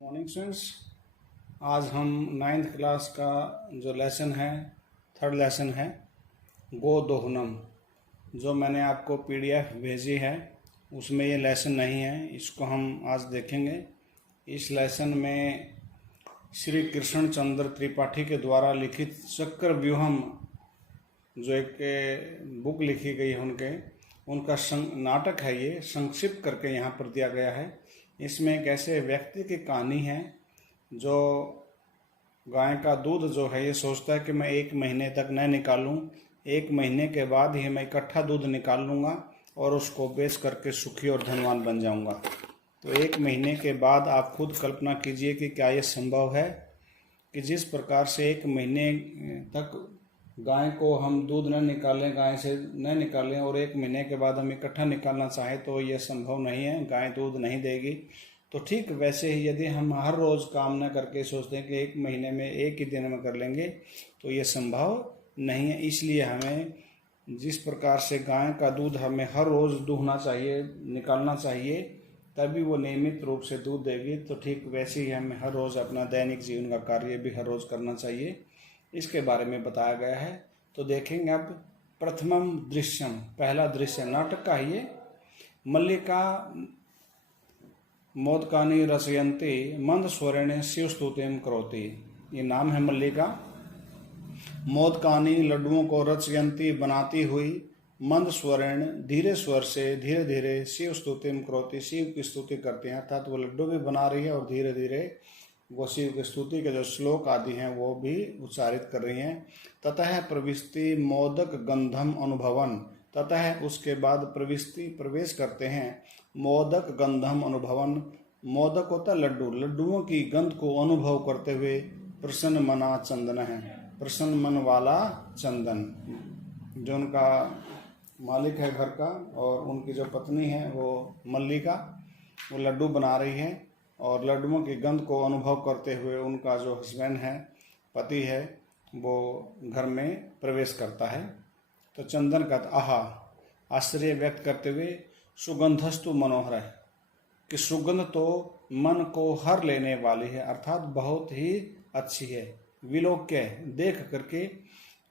Morning students, आज हम 9th class का जो लेसन है, थर्ड लेसन है गोदोहनम, जो मैंने आपको पीडीएफ भेजी है उसमें ये लेसन नहीं है, इसको हम आज देखेंगे। इस लेसन में श्री कृष्ण चंद्र त्रिपाठी के द्वारा लिखित चक्रव्यूहम जो एक बुक लिखी गई है उनका नाटक है, ये संक्षिप्त करके यहाँ पर दिया गया है। इसमें एक ऐसे व्यक्ति की कहानी है जो गाय का दूध जो है ये सोचता है कि मैं 1 महीने तक न निकालूं, 1 महीने के बाद ही मैं इकट्ठा दूध निकाल लूँगा और उसको बेच करके सुखी और धनवान बन जाऊंगा। तो 1 महीने के बाद आप खुद कल्पना कीजिए कि क्या ये संभव है कि जिस प्रकार से 1 महीने तक गाय को हम दूध न निकालें, गाय से न निकालें और 1 महीने के बाद हम इकट्ठा निकालना चाहें तो ये संभव नहीं है, गाय दूध नहीं देगी। तो ठीक वैसे ही यदि हम हर रोज़ काम न करके सोचते हैं कि 1 महीने में 1 ही दिन में कर लेंगे तो ये संभव नहीं है। इसलिए हमें जिस प्रकार से गाय का दूध हमें हर रोज़ दूहना चाहिए, निकालना चाहिए, तभी वो नियमित रूप से दूध देगी। तो ठीक वैसे ही हमें हर रोज़ अपना दैनिक जीवन का कार्य भी हर रोज़ करना चाहिए, इसके बारे में बताया गया है। तो देखेंगे अब प्रथमम दृश्यम, पहला दृश्य नाटक का है ये। मल्लिका मोदकानी रचयन्ति मंद स्वरेण शिव स्तुतिम करोति, ये नाम है मल्लिका। मोदकानी लड्डुओं को रचयन्ति बनाती हुई, मंद स्वरेण धीरे स्वर से धीरे धीरे शिव स्तुतिम करोति, शिव की स्तुति करते हैं। अर्थात वो लड्डू भी बना रही है और धीरे धीरे वो शिव की स्तुति के जो श्लोक आदि हैं वो भी उच्चारित कर रही हैं। ततः प्रविष्टि मोदक गंधम अनुभवन, ततः उसके बाद प्रविष्टि प्रवेश करते हैं, मोदक गंधम अनुभवन, मोदक होता लड्डू, लड्डुओं की गंध को अनुभव करते हुए, प्रसन्न मना चंदन है, प्रसन्न मन वाला चंदन, जो उनका मालिक है घर का और उनकी जो पत्नी है वो मल्लिका, वो लड्डू बना रही है और लड्डुओं की गंध को अनुभव करते हुए उनका जो हस्बैंड है, पति है, वो घर में प्रवेश करता है। तो चंदन का आहा, आश्चर्य व्यक्त करते हुए, सुगंधस्तु मनोहर है, कि सुगंध तो मन को हर लेने वाली है, अर्थात बहुत ही अच्छी है। विलोक्य, देख करके,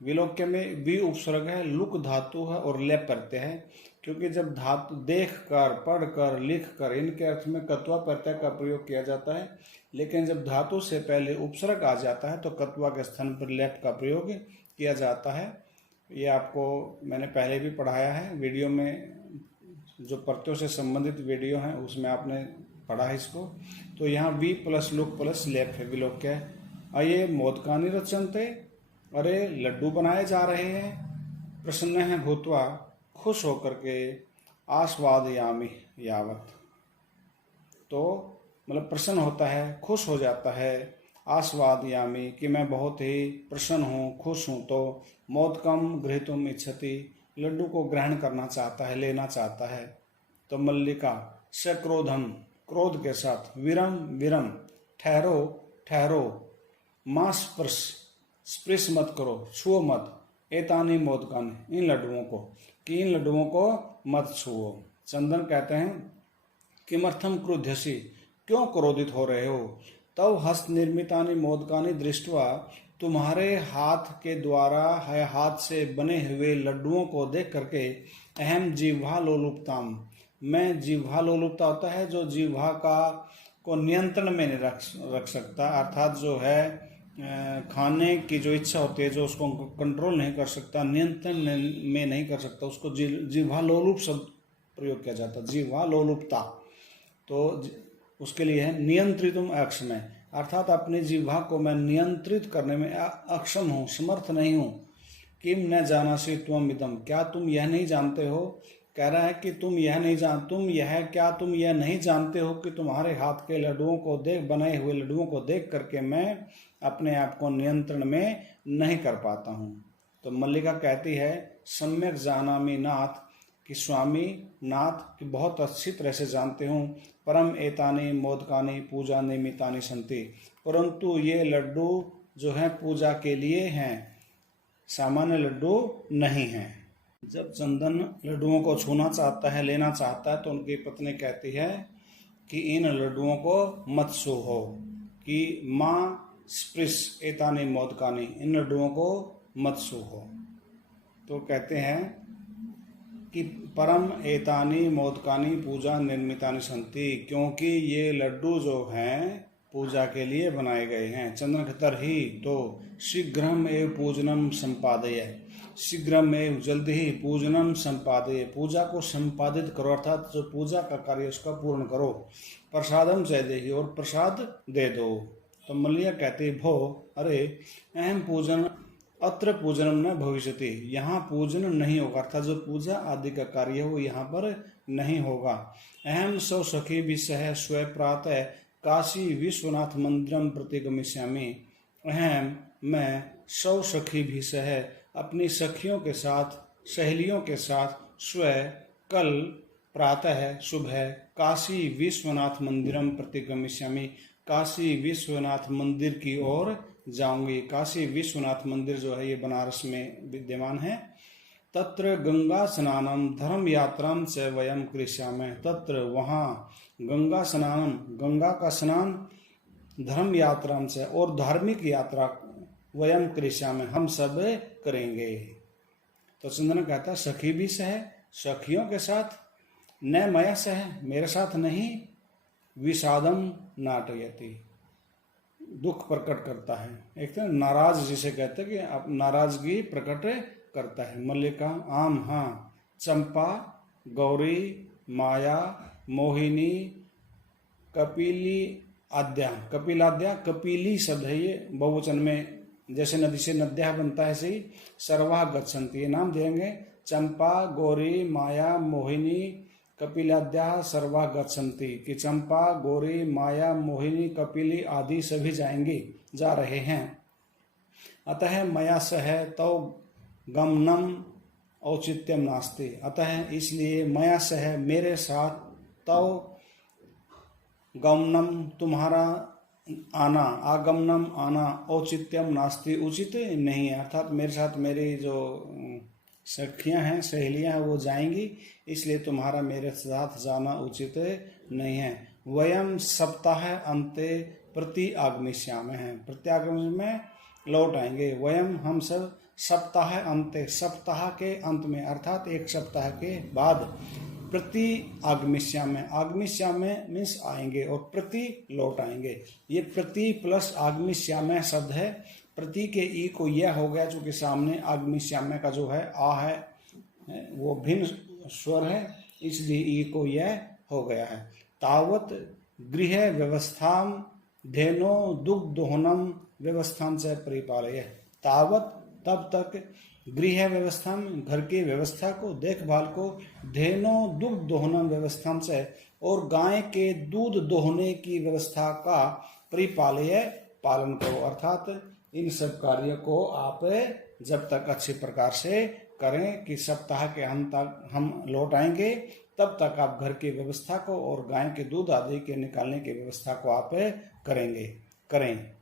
विलोक्य में भी उपसर्ग है, लुक धातु है और लेप करते हैं, क्योंकि जब धातु देख कर, पढ़ कर, लिख कर, इनके अर्थ में कत्वा प्रत्यय का प्रयोग किया जाता है। लेकिन जब धातु से पहले उपसर्ग आ जाता है तो कत्वा के स्थान पर लेप का प्रयोग किया जाता है। ये आपको मैंने पहले भी पढ़ाया है वीडियो में, जो प्रत्ययों से संबंधित वीडियो हैं उसमें आपने पढ़ा है इसको। तो यहाँ वी प्लस लुक प्लस लेप है, विलोक्य। ये मोदकानी रचन्ते, अरे लड्डू बनाए जा रहे हैं, प्रसन्न है भूतवा, खुश होकर के, आस्वादयामि यावत, तो मतलब प्रसन्न होता है, खुश हो जाता है, आस्वादयामि कि मैं बहुत ही प्रसन्न हूँ, खुश हूँ। तो मोदकम गृहीतुम इच्छति, लड्डू को ग्रहण करना चाहता है, लेना चाहता है। तो मल्लिका सक्रोधम, क्रोध के साथ, विरम विरम, ठहरो ठहरो, मां स्पर्श, स्पर्श मत करो, छुओ मत, एतानी मोदकानी, इन लड्डुओं को, कि इन लड्डुओं को मत छुओ। चंदन कहते हैं किमर्थम क्रुध्यसी, क्यों क्रोधित हो रहे हो। तव हस्त निर्मितानि मोदकानि दृष्टवा, तुम्हारे हाथ के द्वारा है, हाथ से बने हुए लड्डुओं को देख करके, अहम जिह्वा लोलुपताम, मैं जिह्वा लोलुपता होता है जो जिह्वा का को नियंत्रण में नहीं रख सकता, अर्थात जो है खाने की जो इच्छा होती है, जो उसको कंट्रोल नहीं कर सकता, नियंत्रण में नहीं कर सकता, उसको जिह्वा लोलुप शब्द प्रयोग किया जाता है, जिह्वा लोलुपता। तो उसके लिए है नियंत्रितुम अक्षम, अर्थात अपनी जिह्वा को मैं नियंत्रित करने में अक्षम हूँ, समर्थ नहीं हूँ। किम न जानासि त्वम इदम, क्या तुम यह नहीं जानते हो, कह रहा है कि तुम यह नहीं जानते हो कि तुम्हारे हाथ के लड्डुओं को बनाए हुए लड्डुओं को देख करके मैं अपने आप को नियंत्रण में नहीं कर पाता हूँ। तो मल्लिका कहती है सम्यक जानामि नाथ, कि स्वामी नाथ कि बहुत अच्छी तरह से जानते हूँ, परम एतानि मोदकानि पूजा निमित्तानि संति, परंतु ये लड्डू जो हैं पूजा के लिए हैं, सामान्य लड्डू नहीं हैं। जब चंदन लड्डुओं को छूना चाहता है, लेना चाहता है, तो उनकी पत्नी कहती है कि इन लड्डुओं को मत छूहो, कि माँ स्पृश एतानि मोदकानि, इन लड्डुओं को मत छूहो। तो कहते हैं कि परम एतानि मोदकानि पूजा निर्मितानि सन्ति, क्योंकि ये लड्डू जो हैं पूजा के लिए बनाए गए हैं। चंद्रघतर ही तो शीघ्रम एव पूजनम संपादय, शीघ्रम एव जल्द ही पूजनम संपादय, पूजा को संपादित करो, अर्थात जो पूजा का कार्य उसका पूर्ण करो। प्रसादम चाहिए और प्रसाद दे दो। तो मल्लिया कहते भो अरे अहम पूजन अत्र पूजनम न भविष्यति, यहाँ पूजन नहीं होगा, अर्थात जो पूजा आदि का कार्य है वो यहाँ पर नहीं होगा। अहम सौ सखी विषय स्व प्रातः काशी विश्वनाथ मंदिरम प्रतिगमिष्यामि, अहम मैं सौ सखी भी सह अपनी सखियों के साथ सहेलियों के साथ स्वयं कल प्रातः सुबह काशी विश्वनाथ मंदिरम प्रतिगमिष्यामि, काशी विश्वनाथ मंदिर की ओर जाऊंगी। काशी विश्वनाथ मंदिर जो है ये बनारस में विद्यमान है। तत्र गंगा स्नानम धर्म यात्राम च वयम कृष्यामः, तत्र वहाँ गंगा स्नानम गंगा का स्नान धर्म यात्राम से और धार्मिक यात्रा वयम कृष्यामः हम सब करेंगे। तो चंदन कहता है सखी भी सह, सखियों के साथ, न मया सह मेरे साथ नहीं, विषादम नाटयति दुख प्रकट करता है। एक तो नाराज जिसे कहते हैं कि आप नाराजगी प्रकट करता है। मल्लिका आम हाँ, चंपा गौरी माया मोहिनी कपिली आद्या, कपिलाद्या कपिली शब्द है ये बहुवचन में, जैसे नदी से नद्या बनता है ऐसे ही सर्वा गच्छन्ति, ये नाम देंगे। चंपा गौरी माया मोहिनी कपिलाद्या सर्वा गच्छन्ति, कि चंपा गौरी माया मोहिनी कपिली आदि सभी जाएंगी, जा रहे हैं। अतः मया सह तो गमनम औचित्यम नास्ति, अतः इसलिए मया सह मेरे साथ, तो गमनम तुम्हारा आना, आगमनम आना, औचित्यम नास्ति उचित नहीं है, अर्थात मेरे साथ मेरी जो सखियां हैं सहेलियां हैं वो जाएंगी, इसलिए तुम्हारा मेरे साथ जाना उचित नहीं है। वयम सप्ताह अंते प्रति आगमिष्यामः है, प्रत्यागमन में लौट आएंगे। वयम हम सब सप्ताह अंते, सप्ताह के अंत में अर्थात एक सप्ताह के बाद, प्रति आगमिष्यामः, आगमिष्यामः मीन्स आएंगे और प्रति लौट आएंगे। ये प्रति प्लस आगमिष्यामः शब्द है, प्रति के ई को यह हो गया, चूंकि सामने आगमिष्यामः का जो है आ है वो भिन्न स्वर है, इसलिए ई को यह हो गया है। तावत गृह व्यवस्थाम धेनो दुग्ध दोहनम व्यवस्थाम से परिपालय, तावत तब तक गृह व्यवस्था घर की व्यवस्था को देखभाल को, धेनो दुग्ध दोहनम व्यवस्था से और गाय के दूध दोहने की व्यवस्था का परिपालय पालन करो, अर्थात इन सब कार्यों को आप जब तक अच्छे प्रकार से करें कि सप्ताह के अंत तक हम लौट आएंगे, तब तक आप घर की व्यवस्था को और गाय के दूध आदि के निकालने की व्यवस्था को आप करें।